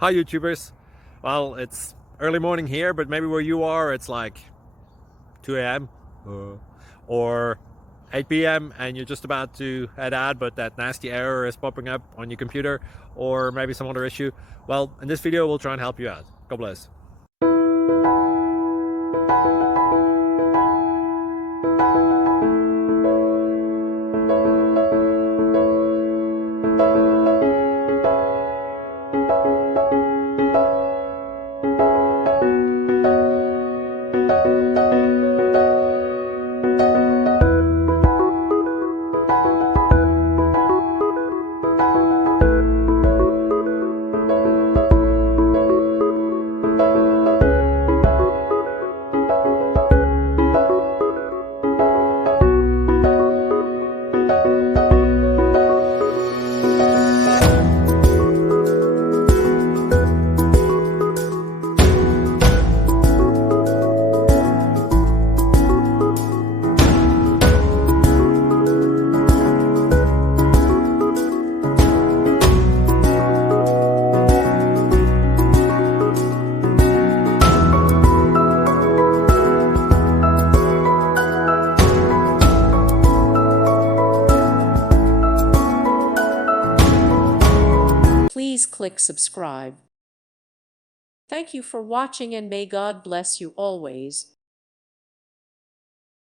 Hi YouTubers. Well, it's early morning here, but maybe where you are it's like 2 a.m. or 8 p.m. and you're just about to head out, but that nasty error is popping up on your computer, or maybe some other issue. Well, in this video we'll try and help you out. God bless. Please click subscribe. Thank you for watching and may God bless you always.